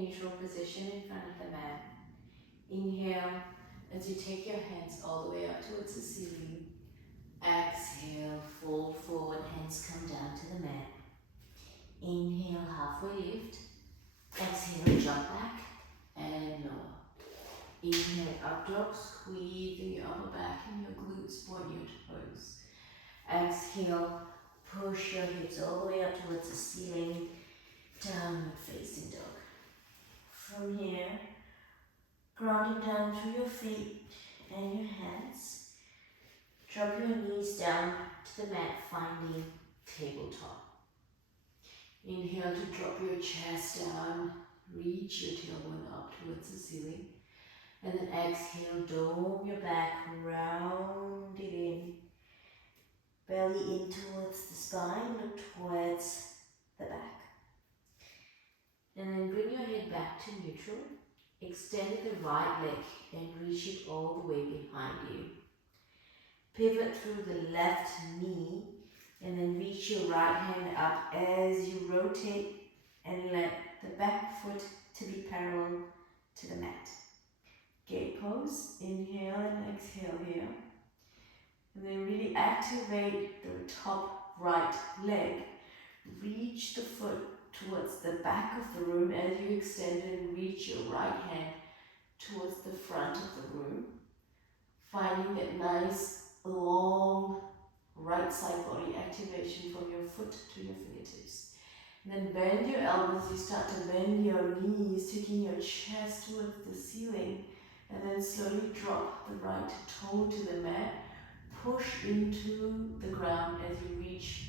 neutral position in front of the mat. Inhale as you take your hands all the way up towards the ceiling. Exhale, fold forward, hands come down to the mat. Inhale, halfway lift. Exhale, jump back and lower. Inhale, up dog, squeezing your upper back and your glutes, point your toes. Exhale, push your hips all the way up towards the ceiling, downward facing dog. From here, grounding down through your feet and your hands. Drop your knees down to the mat, finding tabletop. Inhale to drop your chest down, reach your tailbone up towards the ceiling. And then exhale, dome your back, round it in. Belly in towards the spine, look towards the back. And then bring your head back to neutral. Extend the right leg and reach it all the way behind you. Pivot through the left knee and then reach your right hand up as you rotate and let the back foot to be parallel to the mat. Gate pose, inhale and exhale here. And then really activate the top right leg. Reach the foot towards the back of the room as you extend and reach your right hand towards the front of the room. Finding that nice long right side body activation from your foot to your fingertips. And then bend your elbows, you start to bend your knees, taking your chest towards the ceiling. And then slowly drop the right toe to the mat. Push into the ground as you reach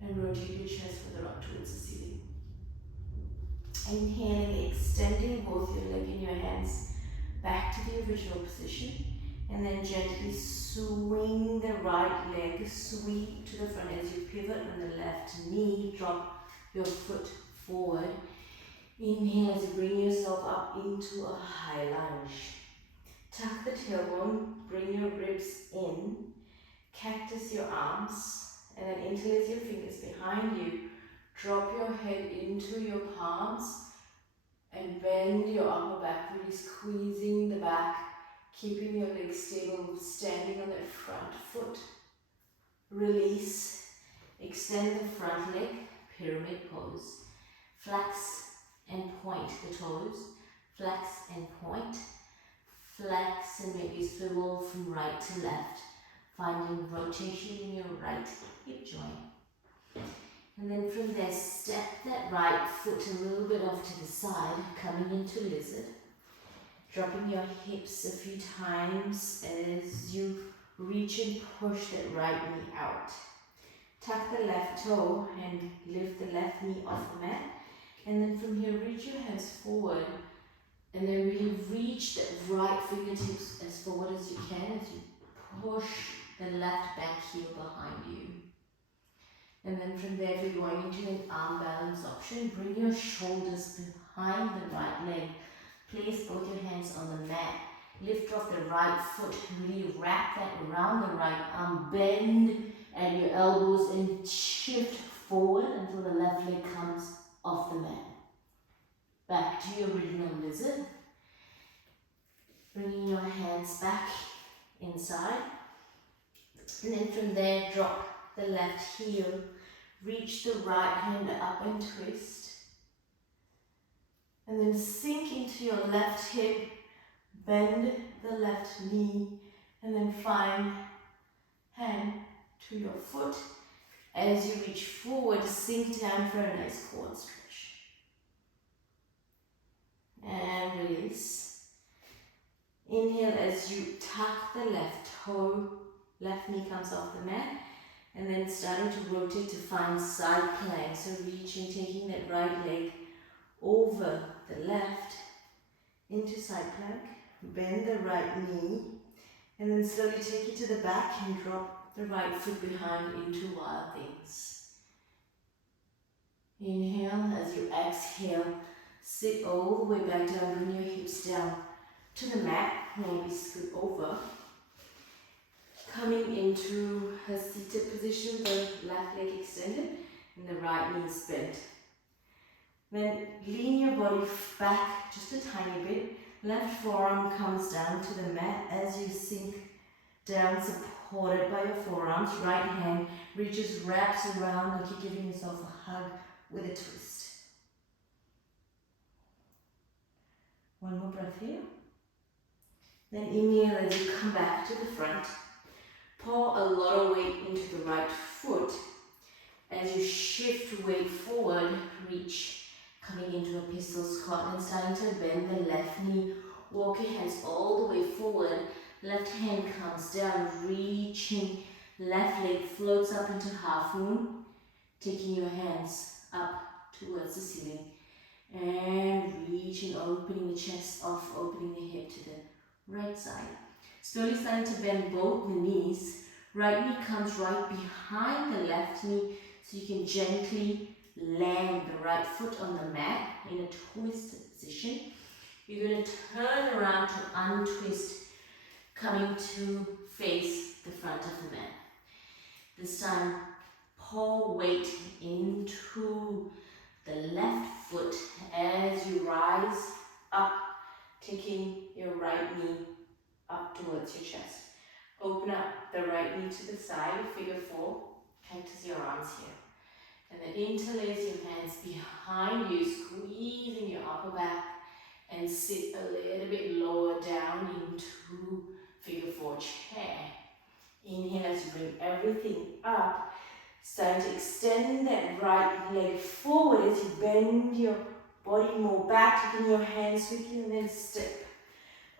and rotate your chest further up towards the ceiling. Inhaling, extending both your leg and your hands back to the original position. And then gently swing the right leg, sweep to the front as you pivot on the left knee. Drop your foot forward. Inhale as you bring yourself up into a high lunge. Tuck the tailbone, bring your ribs in, cactus your arms, and then interlace your fingers behind you. Drop your head into your palms and bend your upper back, really squeezing the back, keeping your legs stable, standing on that front foot. Release, extend the front leg, pyramid pose. Flex and point the toes, flex and point. Flex and maybe swivel from right to left, finding rotation in your right hip joint. And then from there, step that right foot a little bit off to the side, coming into lizard. Dropping your hips a few times as you reach and push that right knee out. Tuck the left toe and lift the left knee off the mat. And then from here, reach your hands forward. And then really reach that right fingertips as forward as you can as you push the left back heel behind you. And then from there, if you're going into an arm balance option, bring your shoulders behind the right leg. Place both your hands on the mat. Lift off the right foot. Really wrap that around the right arm. Bend at your elbows and shift forward until the left leg comes off the mat. Back to your original lizard. Bringing your hands back inside. And then from there, drop the left heel. Reach the right hand up and twist. And then sink into your left hip. Bend the left knee. And then find hand to your foot. As you reach forward, sink down for a nice quad stretch. And release. Inhale as you tuck the left toe, left knee comes off the mat, and then starting to rotate to find side plank. So reaching, taking that right leg over the left into side plank, bend the right knee, and then slowly take it to the back and drop the right foot behind into Wild Things. Inhale as you exhale. Sit all the way back down, bring your hips down to the mat, maybe scoot over. Coming into a seated position, the left leg extended and the right knee is bent. Then lean your body back just a tiny bit. Left forearm comes down to the mat as you sink down, supported by your forearms. Right hand reaches, wraps around like you're giving yourself a hug with a twist. One more breath here. Then inhale as you come back to the front. Pour a lot of weight into the right foot. As you shift weight forward, reach, coming into a pistol squat and starting to bend the left knee. Walk your hands all the way forward. Left hand comes down, reaching. Left leg floats up into half moon. Taking your hands up towards the ceiling. And reaching, opening the chest off, opening the hip to the right side. Slowly starting to bend both the knees. Right knee comes right behind the left knee so you can gently land the right foot on the mat in a twisted position. You're going to turn around to untwist, coming to face the front of the mat. This time, pour weight into the left foot as you rise up, taking your right knee up towards your chest. Open up the right knee to the side, figure four, cactus your arms here. And then interlace your hands behind you, squeezing your upper back and sit a little bit lower down into figure four chair. Inhale as you bring everything up, starting to extend that right leg forward as you bend your body more back, taking your hands with you and then step,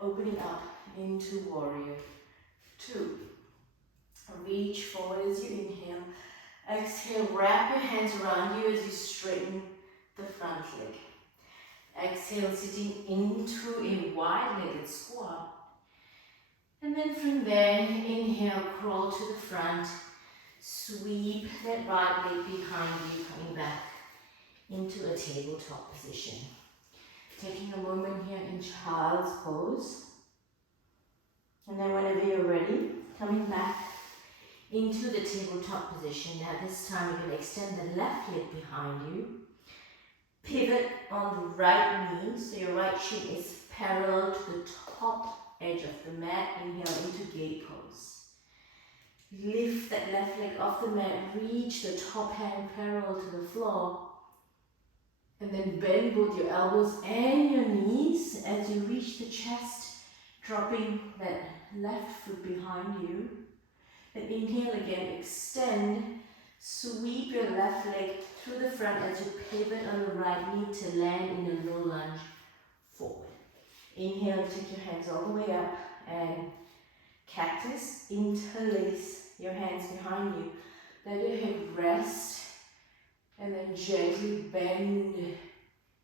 opening up into warrior two. Reach forward as you inhale. Exhale, wrap your hands around you as you straighten the front leg. Exhale, sitting into a wide-legged squat. And then from there, inhale, crawl to the front. Sweep that right leg behind you, coming back into a tabletop position. Taking a moment here in child's pose. And then whenever you're ready, coming back into the tabletop position. Now this time you're going to extend the left leg behind you. Pivot on the right knee, so your right shin is parallel to the top edge of the mat. Inhale into gate pose. Lift that left leg off the mat, reach the top hand parallel to the floor. And then bend both your elbows and your knees as you reach the chest, dropping that left foot behind you. Then inhale again, extend, sweep your left leg through the front as you pivot on the right knee to land in a low lunge forward. Inhale, take your hands all the way up and cactus, interlace your hands behind you. Let your head rest and then gently bend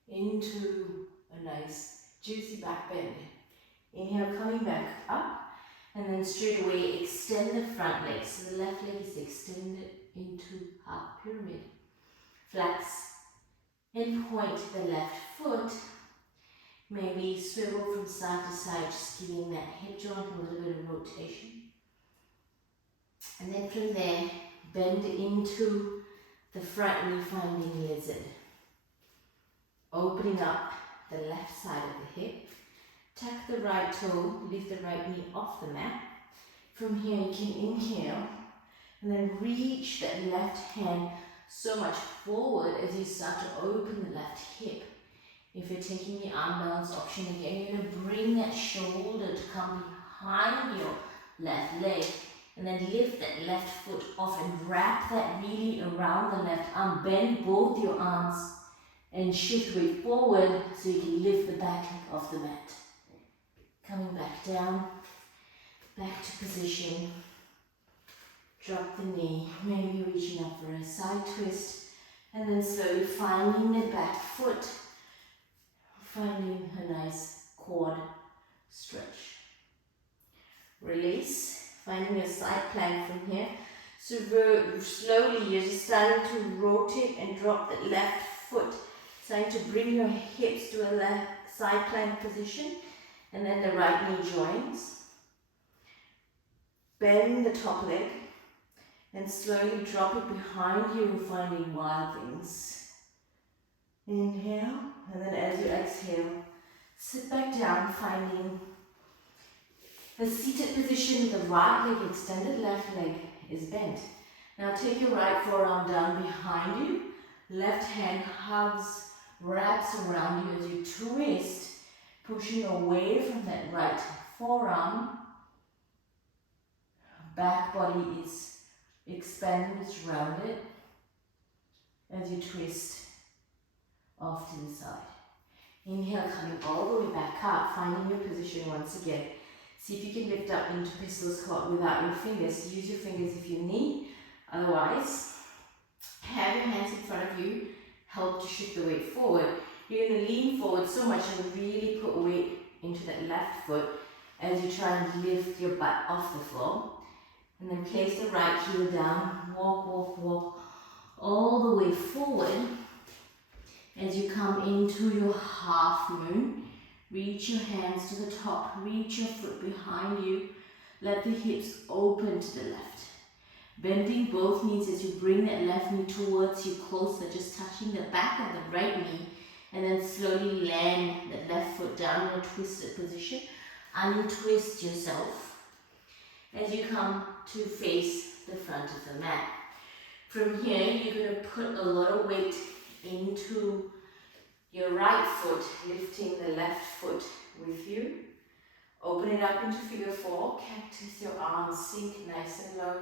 into a nice juicy back bend. Inhale, coming back up. And then straight away extend the front leg. So the left leg is extended into half pyramid. Flex and point the left foot. Maybe swivel from side to side, just giving that hip joint a little bit of rotation. And then from there, bend into the front knee, finding lizard. Opening up the left side of the hip. Tuck the right toe, lift the right knee off the mat. From here you can inhale and then reach that left hand so much forward as you start to open the left hip. If you're taking the arm balance option again, you're going to bring that shoulder to come behind your left leg and then lift that left foot off and wrap that really around the left arm. Bend both your arms and shift weight forward so you can lift the back leg off the mat. Coming back down, back to position. Drop the knee, maybe reaching up for a side twist, and then slowly finding the back foot, finding a nice quad stretch. Release, finding a side plank from here. So slowly you're just starting to rotate and drop the left foot, starting to bring your hips to a left side plank position. And then the right knee joins. Bend the top leg and slowly drop it behind you, finding wild wings. Inhale, and then as you exhale, sit back down, finding the seated position. The right leg extended, left leg is bent. Now take your right forearm down behind you. Left hand hugs, wraps around you as you twist, pushing away from that right forearm. Back body is expanding, it's rounded as you twist off to the side. Inhale, coming all the way back up, finding your position once again. See if you can lift up into pistol squat without your fingers. Use your fingers if you need. Otherwise, have your hands in front of you. Help to shift the weight forward. You're going to lean forward so much and really put weight into that left foot as you try and lift your butt off the floor. And then place the right heel down. Walk, walk, walk all the way forward. As you come into your half moon, reach your hands to the top, reach your foot behind you, let the hips open to the left. Bending both knees as you bring that left knee towards you closer, just touching the back of the right knee, and then slowly land that left foot down in a twisted position. Untwist yourself as you come to face the front of the mat. From here, you're going to put a lot of weight into your right foot, lifting the left foot with you. Open it up into figure 4. Cactus your arms, sink nice and low.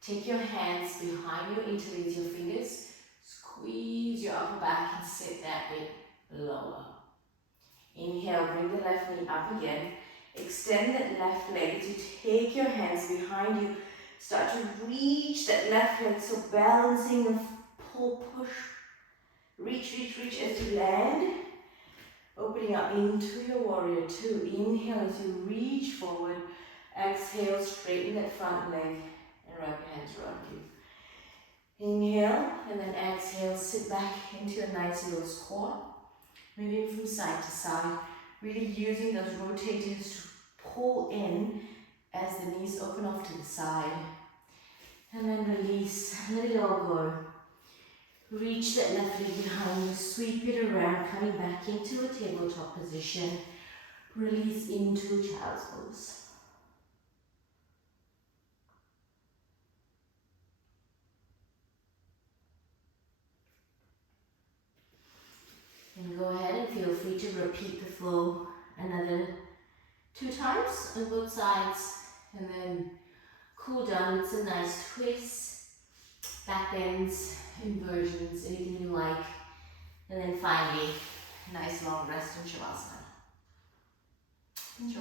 Take your hands behind you, interlace your fingers. Squeeze your upper back and sit that bit lower. Inhale, bring the left knee up again. Extend that left leg as you take your hands behind you. Start to reach that left leg, so balancing the pull, push. Reach, reach, reach as you land. Opening up into your warrior 2. Inhale as you reach forward. Exhale, straighten that front leg and wrap your hands around you. Inhale and then exhale, sit back into a nice low squat. Moving from side to side. Really using those rotators to pull in as the knees open off to the side. And then release, let it all go. Reach that left leg behind you, sweep it around, coming back into a tabletop position. Release into child's pose. And go ahead and feel free to repeat the flow another 2 times on both sides. And then cool down with a nice twist, back bends, inversions, anything you like. And then finally, nice long rest in Shavasana. Enjoy.